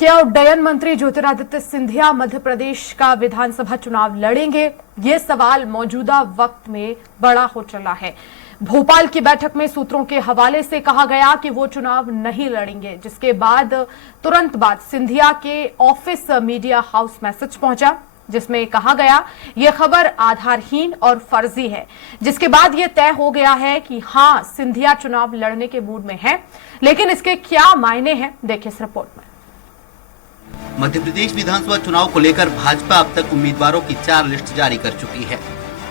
क्या उड्डयन मंत्री ज्योतिरादित्य सिंधिया मध्य प्रदेश का विधानसभा चुनाव लड़ेंगे? ये सवाल मौजूदा वक्त में बड़ा हो चला है। भोपाल की बैठक में सूत्रों के हवाले से कहा गया कि वो चुनाव नहीं लड़ेंगे, जिसके बाद तुरंत बाद सिंधिया के ऑफिस मीडिया हाउस मैसेज पहुंचा, जिसमें कहा गया ये खबर आधारहीन और फर्जी है। जिसके बाद ये तय हो गया है कि हां, सिंधिया चुनाव लड़ने के मूड में है, लेकिन इसके क्या मायने हैं, देखिए इस रिपोर्ट में। मध्य प्रदेश विधानसभा चुनाव को लेकर भाजपा अब तक उम्मीदवारों की 4 लिस्ट जारी कर चुकी है।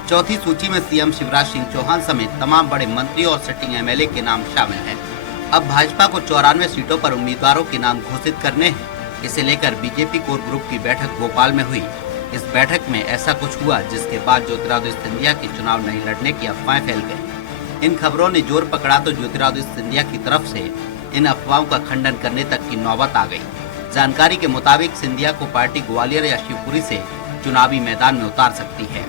चौथी सूची में सीएम शिवराज सिंह चौहान समेत तमाम बड़े मंत्री और सिटिंग एमएलए के नाम शामिल हैं। अब भाजपा को 94 सीटों पर उम्मीदवारों के नाम घोषित करने हैं। इसे लेकर बीजेपी कोर ग्रुप की बैठक भोपाल में हुई। इस बैठक में ऐसा कुछ हुआ जिसके बाद ज्योतिरादित्य सिंधिया के चुनाव नहीं लड़ने की अफवाहें फैल गयी। इन खबरों ने जोर पकड़ा तो ज्योतिरादित्य सिंधिया की तरफ से इन अफवाहों का खंडन करने तक की नौबत आ गयी। जानकारी के मुताबिक सिंधिया को पार्टी ग्वालियर या शिवपुरी से चुनावी मैदान में उतार सकती है।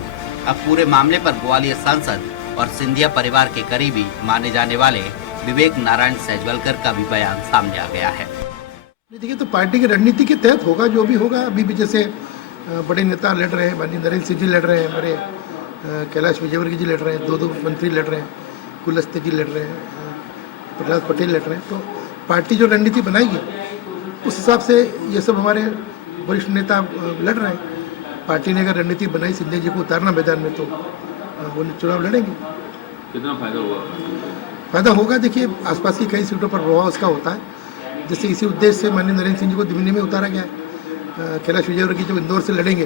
अब पूरे मामले पर ग्वालियर सांसद और सिंधिया परिवार के करीबी माने जाने वाले विवेक नारायण सहजवलकर का भी बयान सामने आ गया है। देखिए, तो पार्टी की रणनीति के तहत होगा जो भी होगा। अभी भी जैसे बड़े नेता लड़ रहे हैं, माननीय नरेंद्र सिंह जी लड़ रहे हैं, हमारे कैलाश विजयवर्गीय जी लड़ रहे हैं, 2 मंत्री लड़ रहे हैं, कुलस्ते जी लड़ रहे हैं, प्रहलाद पटेल लड़ रहे हैं। तो पार्टी जो रणनीति बनाएगी उस हिसाब से ये सब हमारे वरिष्ठ नेता लड़ रहे हैं। पार्टी ने अगर रणनीति बनाई सिंधिया जी को उतारना मैदान में, तो वो चुनाव लड़ेंगे। कितना फायदा हुआ? फायदा होगा, देखिए आसपास की कई सीटों पर प्रभाव उसका होता है। जैसे इसी उद्देश्य से माननीय नरेंद्र सिंह जी को दिल्ली में उतारा गया है। कैलाश विजयवर्गीय जब इंदौर से लड़ेंगे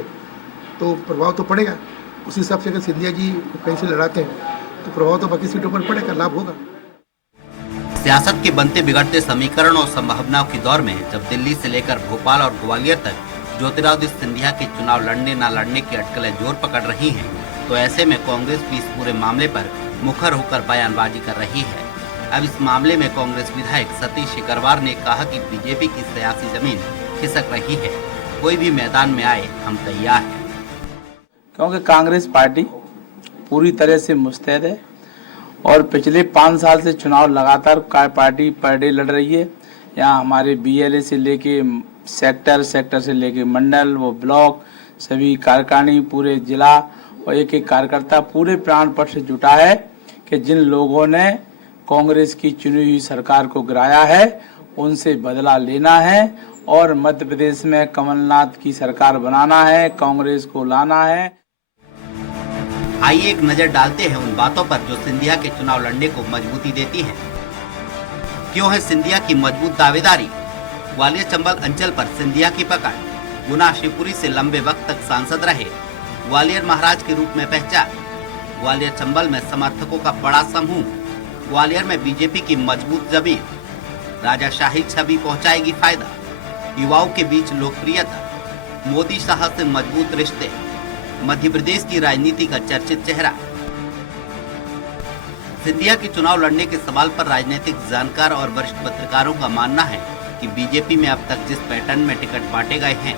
तो प्रभाव तो पड़ेगा। उस हिसाब से अगर सिंधिया जी कहीं से लड़ाते हैं तो प्रभाव तो बाकी सीटों पर पड़ेगा, लाभ होगा। सियासत के बनते बिगड़ते समीकरण और संभावनाओं के दौर में जब दिल्ली से लेकर भोपाल और ग्वालियर तक ज्योतिरादित्य सिंधिया के चुनाव लड़ने न लड़ने की अटकलें जोर पकड़ रही हैं, तो ऐसे में कांग्रेस भी इस पूरे मामले पर मुखर होकर बयानबाजी कर रही है। अब इस मामले में कांग्रेस विधायक सतीश सिकरवार ने कहा कि बीजेपी की सियासी जमीन खिसक रही है, कोई भी मैदान में आए हम तैयार हैं। क्योंकि कांग्रेस पार्टी पूरी तरह से मुस्तैद है और पिछले 5 साल से चुनाव लगातार पार्टी पर डे लड़ रही है। यहाँ हमारे बीएलए से लेके सेक्टर से लेके मंडल, वो ब्लॉक, सभी कार्यकारिणी, पूरे जिला और एक एक कार्यकर्ता पूरे प्राणपट से जुटा है कि जिन लोगों ने कांग्रेस की चुनी हुई सरकार को गिराया है उनसे बदला लेना है और मध्य प्रदेश में कमलनाथ की सरकार बनाना है, कांग्रेस को लाना है। आइए एक नजर डालते हैं उन बातों पर जो सिंधिया के चुनाव लड़ने को मजबूती देती हैं। क्यों है सिंधिया की मजबूत दावेदारी? ग्वालियर चंबल अंचल पर सिंधिया की पकड़। गुना शिवपुरी से लंबे वक्त तक सांसद रहे, ग्वालियर महाराज के रूप में पहचान। ग्वालियर चंबल में समर्थकों का बड़ा समूह। ग्वालियर में बीजेपी की मजबूत जमीन। राजाशाही छवि पहुंचाएगी फायदा। युवाओं के बीच लोकप्रियता। मोदी शाह से मजबूत रिश्ते। मध्य प्रदेश की राजनीति का चर्चित चेहरा। सिंधिया के चुनाव लड़ने के सवाल पर राजनीतिक जानकार और वरिष्ठ पत्रकारों का मानना है कि बीजेपी में अब तक जिस पैटर्न में टिकट बांटे गए हैं,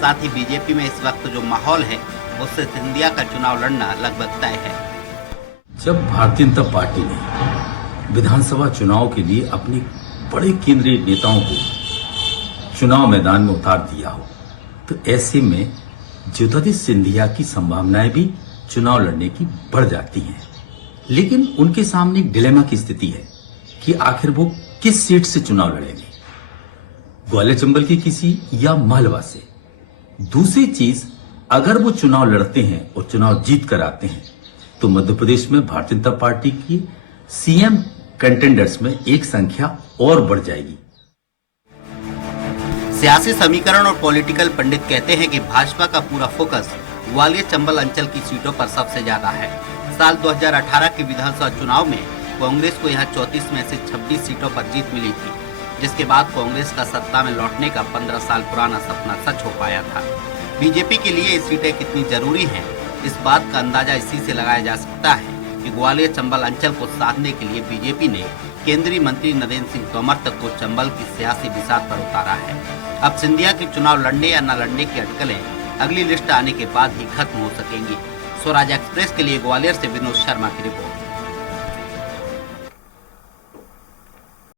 साथ ही बीजेपी में इस वक्त जो माहौल है, उससे सिंधिया का चुनाव लड़ना लगभग तय है। जब भारतीय जनता पार्टी ने विधानसभा चुनाव के लिए अपने बड़े केंद्रीय नेताओं को चुनाव मैदान में उतार दिया हो, तो ऐसे में ज्योतिरादित्य सिंधिया की संभावनाएं भी चुनाव लड़ने की बढ़ जाती हैं। लेकिन उनके सामने एक डिलेमा की स्थिति है कि आखिर वो किस सीट से चुनाव लड़ेंगे, ग्वालियर चंबल की किसी या मालवा से। दूसरी चीज, अगर वो चुनाव लड़ते हैं और चुनाव जीत कर आते हैं तो मध्य प्रदेश में भारतीय जनता पार्टी की सीएम कंटेंडर्स में एक संख्या और बढ़ जाएगी। सियासी समीकरण और पॉलिटिकल पंडित कहते हैं कि भाजपा का पूरा फोकस ग्वालियर चंबल अंचल की सीटों पर सबसे ज्यादा है। साल 2018 के विधानसभा चुनाव में कांग्रेस को यहां 34 में से 26 सीटों पर जीत मिली थी, जिसके बाद कांग्रेस का सत्ता में लौटने का 15 साल पुराना सपना सच हो पाया था। बीजेपी के लिए ये सीटें कितनी जरूरी हैं, इस बात का अंदाजा इसी से लगाया जा सकता है कि ग्वालियर चंबल अंचल को साधने के लिए बीजेपी ने केंद्रीय मंत्री नरेंद्र सिंह तोमर तक को चंबल की सियासी बिसात पर उतारा है। अब सिंधिया के चुनाव लड़ने या न लड़ने की अटकलें अगली लिस्ट आने के बाद ही खत्म हो सकेंगी। स्वराज एक्सप्रेस के लिए ग्वालियर से विनोद शर्मा की रिपोर्ट।